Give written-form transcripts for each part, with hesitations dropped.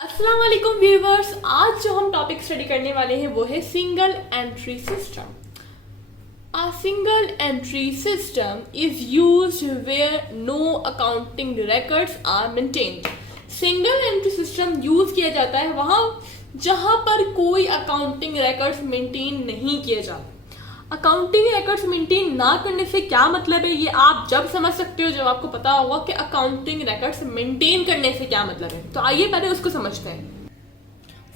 अस्सलाम वालेकुम व्यूवर्स। आज जो हम टॉपिक स्टडी करने वाले हैं वो है single entry system. A single entry system is used where no accounting records are maintained. Single entry system use किया जाता है वहां जहां पर कोई अकाउंटिंग रिकॉर्ड्स मेंटेन नहीं किए जाते। अकाउंटिंग रिकॉर्ड्स मेंटेन ना करने से क्या मतलब है, ये आप जब समझ सकते हो जब आपको पता होगा कि अकाउंटिंग रिकॉर्ड्स मेंटेन करने से क्या मतलब है। तो आइए पहले उसको समझते हैं।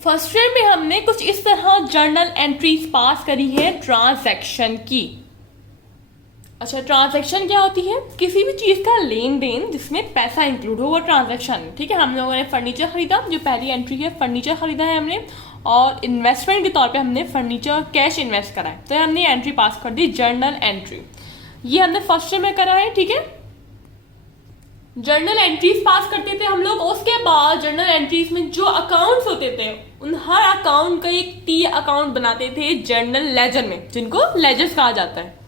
फर्स्ट ईयर में हमने कुछ इस तरह जर्नल एंट्रीज पास करी है ट्रांजैक्शन की। अच्छा, ट्रांजैक्शन क्या होती है? किसी भी चीज का लेन देन जिसमें पैसा इंक्लूड हो वो ट्रांजैक्शन। ठीक है, हम लोगों ने फर्नीचर खरीदा, जो पहली एंट्री है फर्नीचर खरीदा है हमने, और इन्वेस्टमेंट के तौर पे हमने फर्नीचर कैश इन्वेस्ट करा है, तो हमने एंट्री पास कर दी जर्नल एंट्री। ये हमने फर्स्ट ईयर में करा है। ठीक है, जर्नल एंट्रीज पास करते थे हम लोग। उसके बाद जर्नल एंट्रीज में जो अकाउंट्स होते थे उन हर अकाउंट का एक टी अकाउंट बनाते थे जर्नल लेजर में, जिनको लेजर्स कहा जाता है।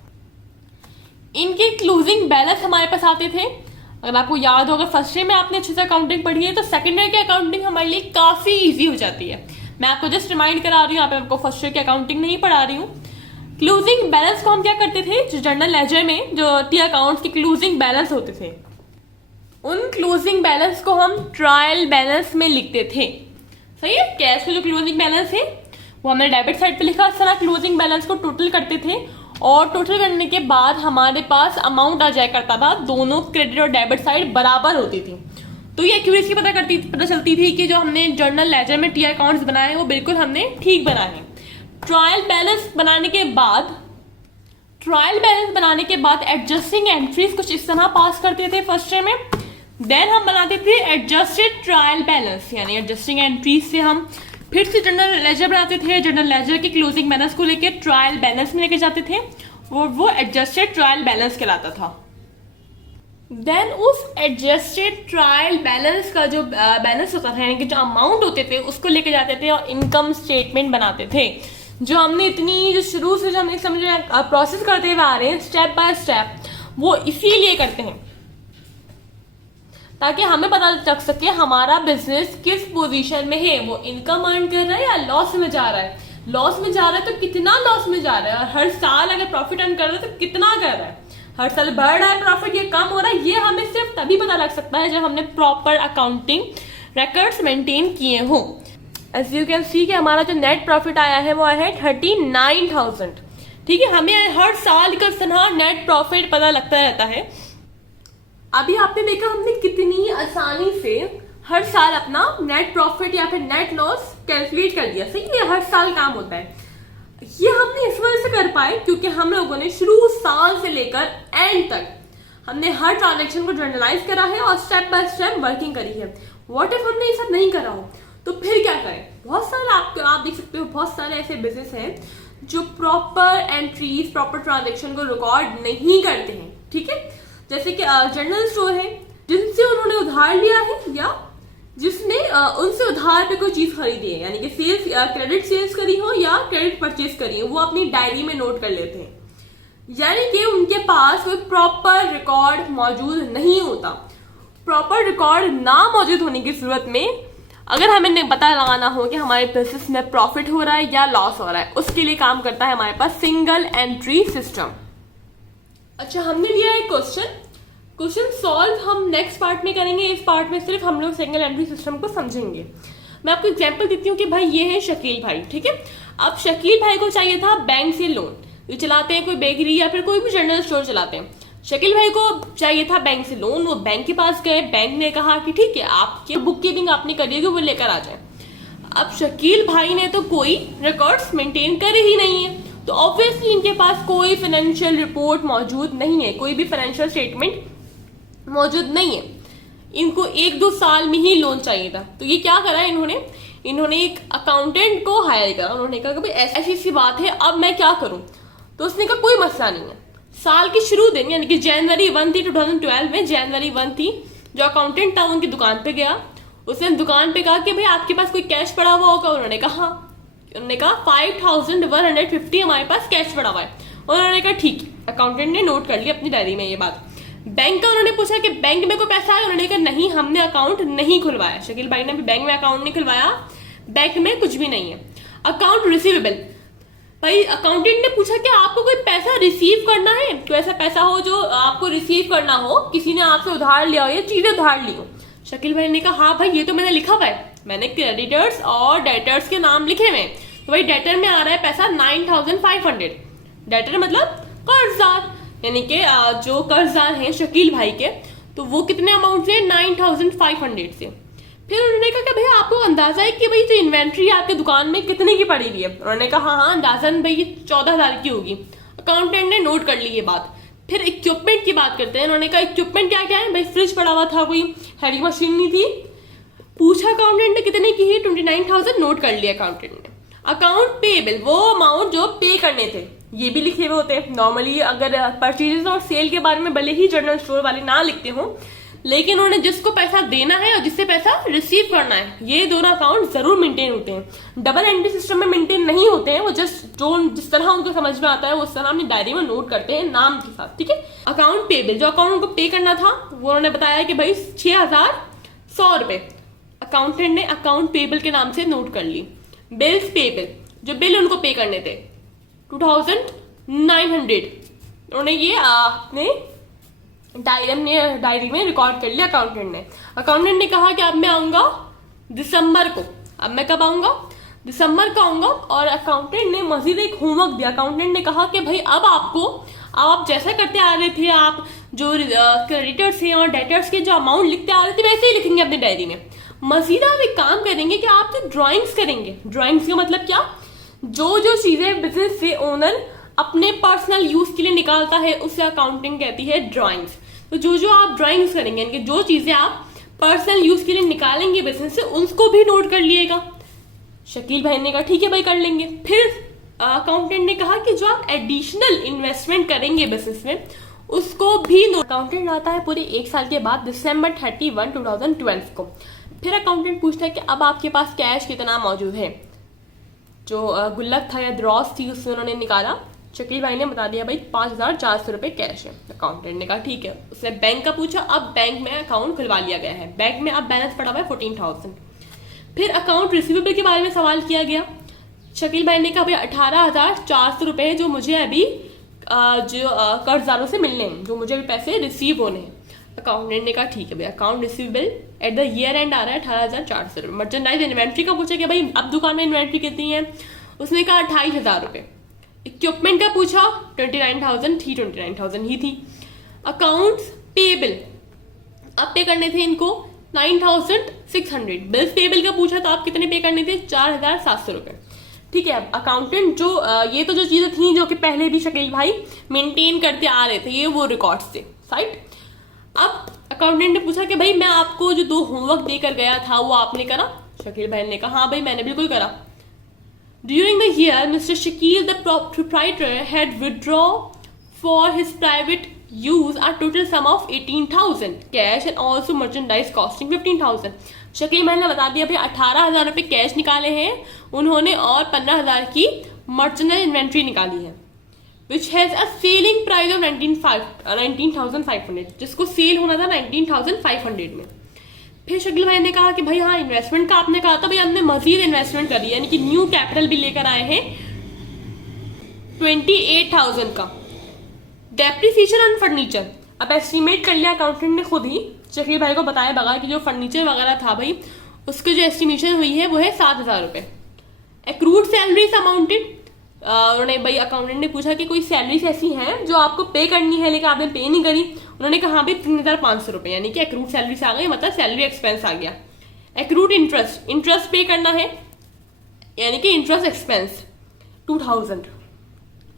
इनके क्लोजिंग बैलेंस हमारे पास आते थे। अगर आपको याद हो, अगर फर्स्ट ईयर में आपने अच्छे से अकाउंटिंग पढ़ी है तो सेकंड ईयर की अकाउंटिंग हमारे लिए काफी इजी हो जाती है। मैं आपको जस्ट रिमाइंड करा रही हूँ, यहाँ पे आपको फर्स्ट ईयर की अकाउंटिंग नहीं पढ़ा रही हूँ। क्लोजिंग बैलेंस को हम क्या करते थे, जो जर्नल लेजर में जो टी अकाउंट्स के क्लोजिंग बैलेंस होते थे उन क्लोजिंग बैलेंस को हम ट्रायल बैलेंस में लिखते थे। सही है, कैश में जो क्लोजिंग बैलेंस है वो हमने डेबिट साइड पे लिखा। इस तरह क्लोजिंग बैलेंस को टोटल करते थे और टोटल करने के बाद हमारे पास अमाउंट आ जाया करता था। दोनों क्रेडिट और डेबिट साइड बराबर होती थी, तो ये एक्यूरेसी पता चलती थी कि जो हमने जर्नल लेजर में टी अकाउंट्स बनाए हैं वो बिल्कुल हमने ठीक बनाए हैं। ट्रायल बैलेंस बनाने के बाद एडजस्टिंग एंट्रीज कुछ इस तरह पास करते थे फर्स्ट ईयर में। देन हम बनाते थे एडजस्टेड ट्रायल बैलेंस, यानी एडजस्टिंग एंट्रीज से हम फिर से जर्नल लेजर बनाते थे। जर्नल लेजर के क्लोजिंग बैलेंस को लेके ट्रायल बैलेंस में लेके जाते थे और वो एडजस्टेड ट्रायल बैलेंस कहलाता था। देन उस एडजस्टेड ट्रायल बैलेंस का जो बैलेंस होता था, यानी कि जो अमाउंट होते थे उसको लेके जाते थे और इनकम स्टेटमेंट बनाते थे। जो हमने जो शुरू से जो हमने समझे प्रोसेस करते हुए आ रहे हैं स्टेप बाय स्टेप, वो इसीलिए करते हैं ताकि हमें पता चल सके हमारा बिजनेस किस पोजीशन में है, वो इनकम अर्न कर रहा है या लॉस में जा रहा है। लॉस में जा रहा है तो कितना लॉस में जा रहा है, और हर साल अगर प्रॉफिट अर्न कर रहा है तो कितना कर रहा है, हर साल बढ़ रहा है प्रॉफिट या कम हो रहा है। ये हमें सिर्फ तभी पता लग सकता है जब हमने प्रॉपर अकाउंटिंग रिकॉर्ड्स मेंटेन किए हो। एज यू कैन सी कि हमारा जो नेट प्रॉफिट आया है वो आया है 39,000। ठीक है, हमें हर साल का तरह नेट प्रॉफिट पता लगता रहता है। अभी आपने देखा हमने कितनी आसानी से हर साल अपना नेट प्रॉफिट या फिर नेट लॉस कैलकुलेट कर दिया। सही है, हर साल काम होता है। ये हमने इस वजह से कर पाए क्योंकि हम लोगों ने शुरू साल से लेकर एंड तक हमने हर ट्रांजेक्शन को जर्नलाइज करा है और स्टेप बाय स्टेप वर्किंग करी है। व्हाट इफ हमने ये सब नहीं करा हो तो फिर क्या करें? बहुत सारे आप देख सकते हो, बहुत सारे ऐसे बिजनेस हैं जो प्रॉपर एंट्रीज प्रॉपर ट्रांजेक्शन को रिकॉर्ड नहीं करते हैं। ठीक है, जैसे कि जनरल स्टोर है जिनसे उन्होंने उधार लिया है या जिसने उनसे उधार पे कोई चीज खरीदी है, यानी कि सेल्स क्रेडिट सेल्स करी हो या क्रेडिट परचेज करी हो, वो अपनी डायरी में नोट कर लेते हैं। यानी कि उनके पास कोई प्रॉपर रिकॉर्ड मौजूद नहीं होता। प्रॉपर रिकॉर्ड ना मौजूद होने की सूरत में अगर हमें पता लगाना हो कि हमारे बिजनेस में प्रॉफिट हो रहा है या लॉस हो रहा है, उसके लिए काम करता है हमारे पास सिंगल एंट्री सिस्टम। अच्छा, हमने लिया है क्वेश्चन सॉल्व हम नेक्स्ट पार्ट में करेंगे। इस पार्ट में सिर्फ हम लोग सिंगल एंट्री सिस्टम को समझेंगे। मैं आपको एग्जांपल देती हूँ कि भाई ये है शकील भाई। ठीक है, अब शकील भाई को चाहिए था बैंक से लोन। ये चलाते हैं कोई बेकरी या फिर कोई भी जनरल स्टोर चलाते हैं। शकील भाई को चाहिए था बैंक से लोन। वो बैंक के पास गए, बैंक ने कहा कि ठीक है आपकी बुक कीपिंग आपने करी होगी वो लेकर आ जाए। अब शकील भाई ने तो कोई रिकॉर्ड्स मेंटेन करे ही नहीं है, तो ऑब्वियसली इनके पास कोई फाइनेंशियल रिपोर्ट मौजूद नहीं है, कोई भी फाइनेंशियल स्टेटमेंट मौजूद नहीं है। इनको 1-2 साल में ही लोन चाहिए था, तो ये क्या करा इन्होंने एक अकाउंटेंट को हायर करा। उन्होंने कहा कि भाई ऐसी सी बात है, अब मैं क्या करूं? तो उसने कहा कोई मसला नहीं है। साल के शुरू दिन यानी कि जनवरी 1 थी 2012 में, जनवरी 1 थी, जो अकाउंटेंट था उनकी दुकान पे गया। उसने दुकान पे कहा कि भाई आपके पास कोई कैश पड़ा हुआ होगा? उन्होंने कहा 5150 हमारे पास कैश पड़ा हुआ है। उन्होंने कहा ठीक है। अकाउंटेंट ने नोट कर लिया अपनी डायरी में ये बात। बैंक का उन्होंने पूछा कि बैंक में कोई पैसा है, उन्होंने कहा नहीं हमने अकाउंट नहीं खुलवाया, शकील भाई ने भी बैंक में अकाउंट नहीं खुलवाया, बैंक में कुछ भी नहीं है। अकाउंट रिसीवेबल, भाई अकाउंटेंट ने पूछा कि आपको कोई पैसा रिसीव करना है, कोई ऐसा पैसा हो जो आपको रिसीव करना हो, किसी ने आपसे उधार लिया हो या चीजें उधार ली हो। शकील भाई ने कहा हाँ भाई ये तो मैंने लिखा हुआ है, मैंने क्रेडिटर्स और डेटर्स के नाम लिखे हुए हैं। तो भाई डेटर में आ रहा है पैसा 9500, डेटर मतलब कर्जदार, यानी कि जो कर्जदार हैं शकील भाई के, तो वो कितने अमाउंट से 9500 से। फिर उन्होंने कहा कि भैया आपको अंदाजा है कि भाई जो इन्वेंट्री आपके दुकान में कितने की पड़ी हुई है। उन्होंने कहा हाँ अंदाजन भाई ये 14000 की होगी। अकाउंटेंट ने नोट कर ली ये बात। फिर इक्विपमेंट की बात करते हैं। उन्होंने कहा इक्विपमेंट क्या क्या है, भाई फ्रिज पड़ा हुआ था, कोई हैवी मशीन नहीं थी। पूछा अकाउंटेंट ने कितने की है, 29000 नोट कर लिया अकाउंटेंट ने। अकाउंट पेएबल, वो अमाउंट जो पे करने थे, ये भी लिखे हुए होते हैं। नॉर्मली अगर परचेजेस और सेल के बारे में भले ही जनरल स्टोर वाले ना लिखते हो, लेकिन उन्होंने जिसको पैसा देना है और जिससे पैसा रिसीव करना है, ये दोनों अकाउंट जरूर मेंटेन होते हैं। डबल एंट्री सिस्टम में मेंटेन नहीं होते हैं, वो जस्ट जो जिस तरह उनको समझ में आता है उस तरह अपनी डायरी में नोट करते हैं नाम के साथ, ठीक है। अकाउंट पेएबल, जो अकाउंट उनको पे करना था वो उन्होंने बताया कि भाई 6100 रुपए अकाउंटेंट ने अकाउंट पेएबल के नाम से नोट कर ली। बिल्स पेएबल, जो बिल उनको पे करने थे 2900, उन्होंने ये अपने डायरी में रिकॉर्ड कर लिया अकाउंटेंट ने। अकाउंटेंट ने कहा कि अब मैं आऊंगा दिसंबर को। अब मैं कब आऊंगा, दिसंबर को आऊंगा। और अकाउंटेंट ने मजीद एक होमवर्क दिया। अकाउंटेंट ने कहा कि भाई अब आपको, आप जैसा करते आ रहे थे, आप जो क्रेडिटर्स हैं और डेटर्स के जो अमाउंट लिखते आ रहे थे वैसे ही लिखेंगे अपनी डायरी में। मजीद आप एक काम करेंगे कि आप जो ड्राइंग्स करेंगे, ड्राइंग्स का मतलब क्या, जो चीजें बिजनेस से ओनर अपने पर्सनल यूज के लिए निकालता है उसे अकाउंटिंग कहती है ड्राइंग्स। तो जो आप ड्राइंग्स करेंगे, यानी जो चीजें आप पर्सनल यूज के लिए निकालेंगे बिजनेस से, उसको भी नोट कर लिएगा। शकील भाई ने कहा ठीक है भाई कर लेंगे। फिर अकाउंटेंट ने कहा कि जो आप एडिशनल इन्वेस्टमेंट करेंगे बिजनेस में उसको भी नोट। अकाउंटेंट आता है पूरे 1 साल के बाद दिसंबर 31, 2012 को। फिर अकाउंटेंट पूछता है कि अब आपके पास कैश कितना मौजूद है। जो गुल्लक था या द्रॉस थी उससे उन्होंने निकाला। शकील भाई ने बता दिया भाई 5400 रुपए कैश है। अकाउंटेंट ने कहा ठीक है। उसने बैंक का पूछा, अब बैंक में अकाउंट खुलवा लिया गया है, बैंक में अब बैलेंस पड़ा हुआ है 14000। फिर अकाउंट रिसीवेबल के बारे में सवाल किया गया। शकील भाई ने कहा भाई 18400 रुपए जो मुझे अभी जो कर्जदारों से मिलने हैं, जो मुझे अभी पैसे रिसीव होने हैं। अकाउंटेंट ने कहा ठीक है भाई। Account receivable at the year end आ रहा है 18400 रुपए। मर्चेंडाइज इन्वेंट्री का पूछा कि भाई अब दुकान में इन्वेंट्री कितनी है, उसने कहा 28000 रुपए। इक्विपमेंट का पूछा 29000 थी, 29000 ही थी। अकाउंट्स पेएबल, अब पे करने थे इनको 9600। बिल्स पेएबल का पूछा तो आप कितने पे करने थे, 4700 रुपए, ठीक है। अब अकाउंटेंट जो ये तो जो चीजें थी जो कि पहले भी शकील भाई मेंटेन करते आ रहे थे, ये वो रिकॉर्ड्स थे, राइट। अब अकाउंटेंट ने पूछा कि भाई मैं आपको जो 2 होमवर्क देकर गया था वो आपने करा। शकील भाई ने कहा हाँ भाई मैंने बिल्कुल करा। During the year, Mr. Shakil, the proprietor, had withdraw for his private use a total sum of 18,000 cash and also merchandise costing 15,000. Shakeel भाई ने बता दिया भाई 18,000 रुपए कैश निकाले हैं उन्होंने और 15,000 की मर्चेंडाइज इन्वेंट्री निकाली है, which has a selling price of 19,500, जिसको सेल होना था 19,500 में। फिर शकील भाई ने कहा कि भाई हाँ इन्वेस्टमेंट का आपने कहा था, भाई हमने मजीद इन्वेस्टमेंट करी है, यानी कि न्यू कैपिटल भी लेकर आए हैं 28,000 का। डेप्रिसिएशन ऑन फर्नीचर, अब एस्टिमेट कर लिया अकाउंटेंट ने खुद ही। शकील भाई को बताया बगैर कि जो फर्नीचर वगैरह था भाई उसकी जो एस्टिमेशन हुई है वो है 7000 रुपए। एक्रूड सैलरीज अमाउंटेड, उन्होंने भाई अकाउंटेंट ने पूछा कि कोई सैलरीज ऐसी हैं जो आपको पे करनी है लेकिन आपने पे नहीं करी। उन्होंने कहा भाई 3500 रुपए, यानी कि एक्रूड सैलरी से आ गई, मतलब सैलरी एक्सपेंस आ गया। एक्रूड इंटरेस्ट, इंटरेस्ट पे करना है, यानी कि इंटरेस्ट एक्सपेंस 2000।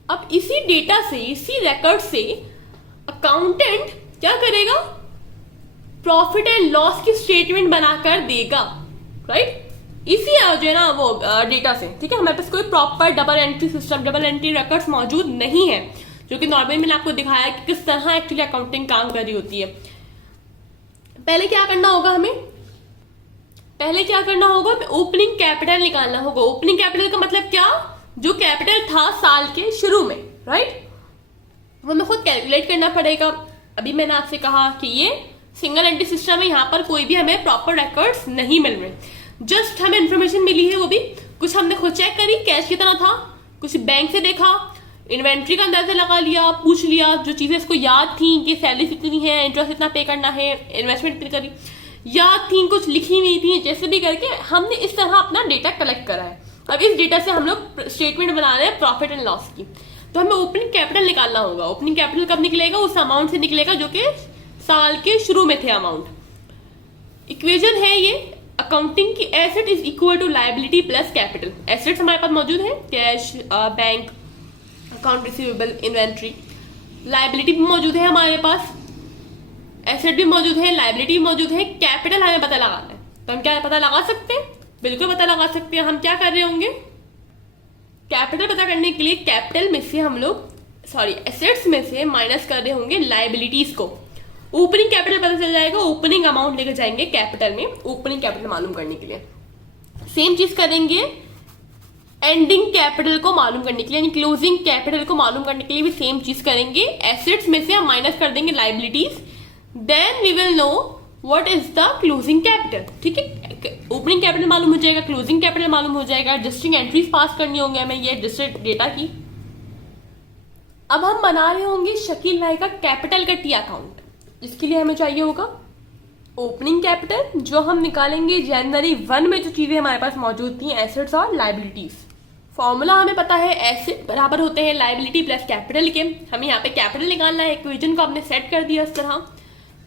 अब इसी डेटा से, इसी रिकॉर्ड से अकाउंटेंट क्या करेगा, प्रॉफिट एंड लॉस की स्टेटमेंट बनाकर देगा, राइट। इसी जो है ना वो डेटा से, ठीक है। हमारे पास कोई proper double entry system, double entry records मौजूद नहीं है, जो कि नॉर्मली मैंने आपको दिखाया कि किस तरह एक्चुअली अकाउंटिंग काम कर रही होती है। पहले क्या करना होगा हमें, ओपनिंग कैपिटल निकालना होगा। ओपनिंग कैपिटल का मतलब क्या, जो कैपिटल था साल के शुरू में, राइट, वो हमें खुद कैलकुलेट करना पड़ेगा। अभी मैंने आपसे कहा कि ये सिंगल एंट्री सिस्टम है, यहाँ पर कोई भी हमें प्रॉपर रिकॉर्ड्स नहीं मिल रहे, जस्ट हमें इन्फॉर्मेशन मिली है, वो भी कुछ हमने खुद चेक करी, कैश कितना था, कुछ बैंक से देखा, इन्वेंट्री का अंदाजा लगा लिया, पूछ लिया, जो चीजें इसको याद थी कि सैलरी कितनी है, इंटरेस्ट इतना पे करना है, इन्वेस्टमेंट इतनी करी, याद थी, कुछ लिखी हुई थी, जैसे भी करके हमने इस तरह अपना डेटा कलेक्ट करा है। अब इस डेटा से हम लोग स्टेटमेंट बना रहे हैं प्रॉफिट एंड लॉस की। तो हमें ओपनिंग कैपिटल निकालना होगा। ओपनिंग कैपिटल कब निकलेगा? उस अमाउंट से निकलेगा जो कि साल के शुरू में थे अमाउंट। इक्वेशन है ये अकाउंटिंग की, asset is equal to liability plus capital. Assets हमारे पास मौजूद है, cash, bank, account receivable, inventory. Liability भी मौजूद है हमारे पास, एसेट भी मौजूद है, लायबिलिटी भी मौजूद है, कैपिटल हमें पता लगाना है। तो हम क्या पता लगा सकते हैं? बिल्कुल पता लगा सकते हैं। हम क्या कर रहे होंगे? कैपिटल पता करने के लिए कैपिटल में से हम लोग एसेट्स में से माइनस कर रहे होंगे लायबिलिटीज को। ओपनिंग कैपिटल पता चल जाएगा, ओपनिंग अमाउंट लेकर जाएंगे कैपिटल में, ओपनिंग कैपिटल मालूम करने के लिए। सेम चीज करेंगे एंडिंग कैपिटल को मालूम करने के लिए, यानी क्लोजिंग कैपिटल को मालूम करने के लिए भी सेम चीज करेंगे। एसेट्स में से हम माइनस कर देंगे liabilities, then we will know what is the closing capital. ठीक है, ओपनिंग कैपिटल मालूम हो जाएगा, क्लोजिंग कैपिटल मालूम हो जाएगा, एडजस्टिंग एंट्रीज पास करनी होंगे हमें ये एडजस्टेड डेटा की। अब हम बना रहे होंगे शकील भाई का कैपिटल का टी अकाउंट, जिसके लिए हमें चाहिए होगा ओपनिंग कैपिटल, जो हम निकालेंगे जनवरी 1 में जो चीजें हमारे पास मौजूद थी, एसेट्स और लायबिलिटीज। फॉर्मूला हमें पता है, एसेट बराबर होते हैं लायबिलिटी प्लस कैपिटल के। हमें यहाँ पे कैपिटल निकालना है, इक्वेशन को हमने सेट कर दिया इस तरह।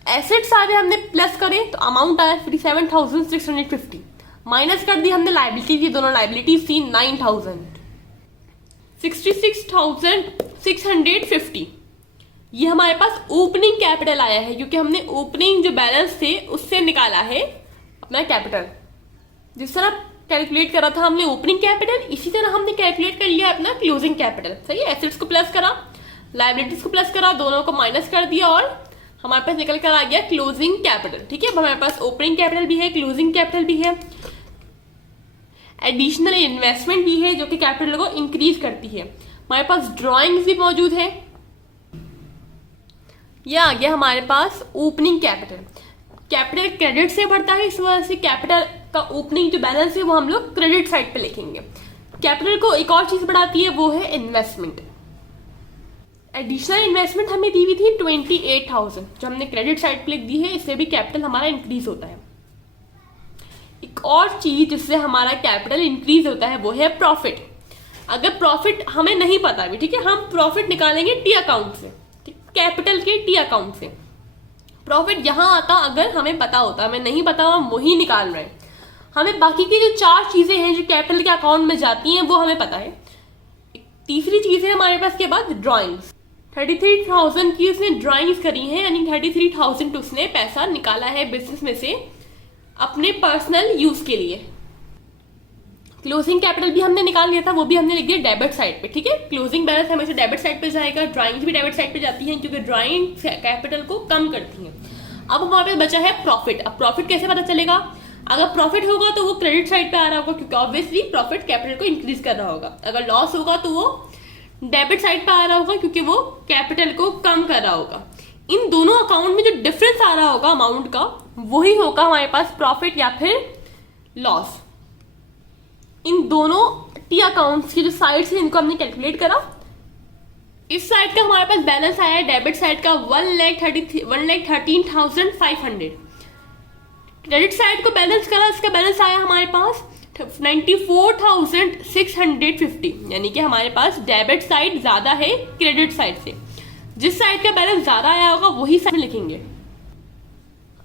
एसेट्स आगे हमने प्लस करें तो अमाउंट आया 57,650, माइनस कर दी हमने लायबिलिटी थी, दोनों लायबिलिटीज थी 9,000, 66,650। ये हमारे पास ओपनिंग कैपिटल आया है, क्योंकि हमने ओपनिंग जो बैलेंस थे उससे निकाला है अपना कैपिटल। जिस तरह कैलकुलेट करा था हमने ओपनिंग कैपिटल, इसी तरह हमने कैलकुलेट कर लिया अपना क्लोजिंग कैपिटल। सही है, एसेट्स को प्लस करा, लायबिलिटीज को प्लस करा, दोनों को माइनस कर दिया और हमारे पास निकल कर आ गया क्लोजिंग कैपिटल। ठीक है, हमारे पास ओपनिंग कैपिटल भी है, क्लोजिंग कैपिटल भी है, एडिशनल इन्वेस्टमेंट भी है जो कि कैपिटल को इंक्रीज करती है। हमारे पास ड्रॉइंग्स भी मौजूद है। यह आ गया हमारे पास ओपनिंग कैपिटल। कैपिटल क्रेडिट से बढ़ता है, इस वजह से कैपिटल का ओपनिंग जो बैलेंस है वो हम लोग क्रेडिट साइड पे लिखेंगे। कैपिटल को एक और चीज बढ़ाती है, वो है इन्वेस्टमेंट। एडिशनल इन्वेस्टमेंट हमें दी हुई थी 28,000, जो हमने क्रेडिट साइड पे लिख दी है, इससे भी कैपिटल हमारा इंक्रीज होता है। एक और चीज जिससे हमारा कैपिटल इंक्रीज होता है वो है प्रॉफिट। अगर प्रॉफिट हमें नहीं पता भी, ठीक है, हम प्रॉफिट निकालेंगे टी अकाउंट से, कैपिटल के टी अकाउंट से। प्रॉफिट यहां आता अगर हमें पता होता, हमें नहीं पता, हम वही निकाल रहे हैं। हमें बाकी की जो 4 चीजें हैं जो कैपिटल के अकाउंट में जाती हैं वो हमें पता है। तीसरी चीज है हमारे पास के बाद ड्रॉइंग्स। 33,000 की उसने ड्रॉइंग्स करी है, यानी 33,000 उसने पैसा निकाला है बिजनेस में से अपने पर्सनल यूज के लिए। क्लोजिंग कैपिटल भी हमने निकाल लिया था, वो भी हमने लिख दिया डेबिट साइड पे। ठीक है, क्लोजिंग बैलेंस हमेशा डेबिट साइड पे जाएगा, ड्राइंग्स भी डेबिट साइड पे जाती हैं क्योंकि ड्राइंग कैपिटल को कम करती हैं। अब हमारे पास बचा है प्रॉफिट। अब प्रॉफिट कैसे पता चलेगा? अगर प्रॉफिट होगा तो वो क्रेडिट साइड पे आ रहा होगा, क्योंकि ऑब्वियसली प्रॉफिट कैपिटल को इंक्रीज कर रहा होगा। अगर लॉस होगा तो वो डेबिट साइड पे आ रहा होगा, क्योंकि वो कैपिटल को कम कर रहा होगा। इन दोनों अकाउंट में जो डिफरेंस आ रहा होगा अमाउंट का, वही होगा हमारे पास प्रॉफिट या फिर लॉस। इन दोनों टी अकाउंट्स की जो साइड्स हैं इनको हमने कैलकुलेट करा। इस साइड का हमारे पास बैलेंस आया है डेबिट साइड का 1,13,500। क्रेडिट साइड को बैलेंस करा, इसका बैलेंस आया हमारे पास 94,650, यानी कि हमारे पास डेबिट साइड ज्यादा है क्रेडिट साइड से। जिस साइड का बैलेंस ज्यादा आया होगा वही साइड लिखेंगे।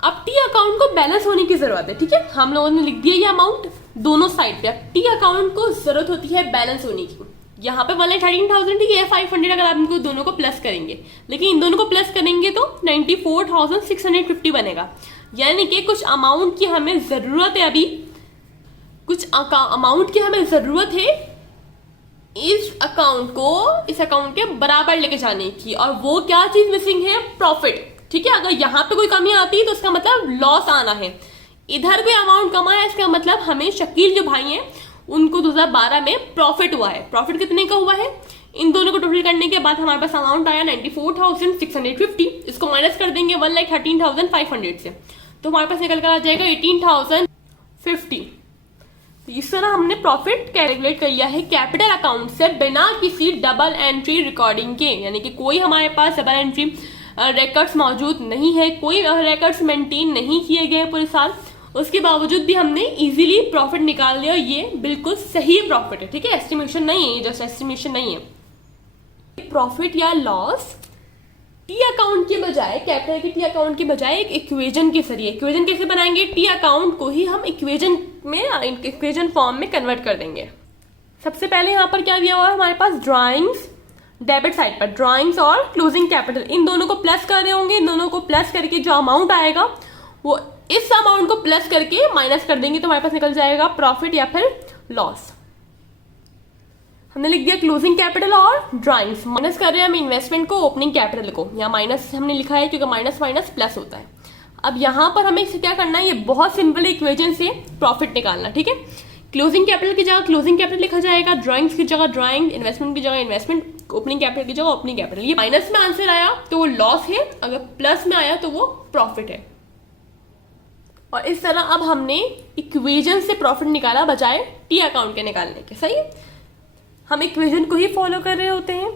अब टी अकाउंट को बैलेंस होने की जरूरत है। ठीक है, हम लोगों ने लिख दिया ये अमाउंट दोनों साइड पे। अब टी अकाउंट को जरूरत होती है बैलेंस होने की। यहाँ पे 1,13,000 ठीक है, 500 अगर आप इनको दोनों को प्लस करेंगे, लेकिन इन दोनों को प्लस करेंगे तो 94,650 बनेगा। यानी कि कुछ अमाउंट की हमें जरूरत है, अभी कुछ अमाउंट की हमें जरूरत है इस अकाउंट के बराबर लेके जाने की। और वो क्या चीज मिसिंग है? प्रॉफिट। ठीक है, अगर यहाँ पे कोई कमी आती है तो उसका मतलब लॉस आना है। इधर कोई अमाउंट कमा है, इसका मतलब हमें शकील जो भाई हैं उनको 2012 में प्रॉफिट हुआ है। प्रॉफिट कितने का हुआ है? इन दोनों को टोटल करने के बाद हमारे पास अमाउंट आया 94,650। इसको माइनस कर देंगे 1,13,500 से, तो हमारे पास निकल कर आ जाएगा 18,050। इस तरह हमने प्रॉफिट कैलकुलेट कर लिया है कैपिटल अकाउंट से बिना किसी डबल एंट्री रिकॉर्डिंग के, यानी कि कोई हमारे पास डबल एंट्री रिकॉर्ड्स मौजूद नहीं है, कोई रिकॉर्ड्स मेंटेन नहीं किए गए पूरे साल, उसके बावजूद भी हमने इजीली प्रॉफिट निकाल लिया। ये बिल्कुल सही प्रॉफिट है, ठीक है, एस्टिमेशन नहीं है, जस्ट एस्टिमेशन नहीं है। प्रॉफिट या लॉस टी अकाउंट के बजाय, कैपिटल के टी अकाउंट के बजाय एक इक्वेजन के जरिए, इक्वेजन कैसे बनाएंगे, टी अकाउंट को ही हम इक्वेजन में, इक्वेजन फॉर्म में कन्वर्ट कर देंगे। सबसे पहले यहाँ पर क्या दिया हुआ है हमारे पास, ड्राइंग्स, डेबिट साइड पर ड्राइंग्स और क्लोजिंग कैपिटल, इन दोनों को प्लस कर रहे होंगे। इन दोनों को प्लस करके जो अमाउंट आएगा वो इस अमाउंट को प्लस करके माइनस कर देंगे, तो हमारे पास निकल जाएगा प्रॉफिट या फिर लॉस। हमने लिख दिया क्लोजिंग कैपिटल और ड्राइंग्स, माइनस कर रहे हैं हम इन्वेस्टमेंट को, ओपनिंग कैपिटल को, या माइनस हमने लिखा है क्योंकि माइनस माइनस प्लस होता है। अब यहाँ पर हमें इसे क्या करना है, ये बहुत सिंपल इक्वेशन से प्रॉफिट निकालना, ठीक है। क्लोजिंग कैपिटल की जगह क्लोजिंग कैपिटल लिखा जाएगा, ड्राइंग्स की जगह ड्राइंग, इन्वेस्टमेंट की जगह इन्वेस्टमेंट, ओपनिंग कैपिटल की जगह ओपनिंग कैपिटल। ये माइनस में आंसर आया तो वो लॉस है, अगर प्लस में आया तो वो प्रॉफिट है। और इस तरह अब हमने इक्वेशन से प्रॉफिट निकाला बजाय टी अकाउंट के निकालने के, सही है। हम इक्वेशन को ही फॉलो कर रहे होते हैं,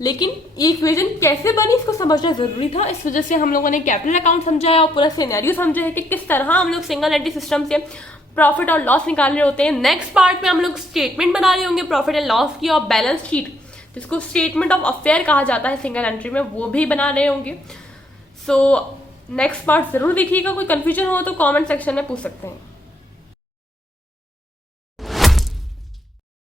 लेकिन ये इक्वेशन कैसे बनी इसको समझना जरूरी था। इस वजह से हम लोगों ने कैपिटल अकाउंट समझा है और पूरा सिनेरियो समझा है कि किस तरह हम लोग सिंगल एंट्री सिस्टम से प्रॉफिट और लॉस निकाल रहे होते हैं। नेक्स्ट पार्ट में हम लोग स्टेटमेंट बना रहे होंगे प्रॉफिट एंड लॉस की, और बैलेंस शीट जिसको स्टेटमेंट ऑफ अफेयर कहा जाता है सिंगल एंट्री में, वो भी बना रहे होंगे। सो नेक्स्ट पार्ट जरूर देखिएगा। कोई कंफ्यूजन हो तो कमेंट सेक्शन में पूछ सकते हैं।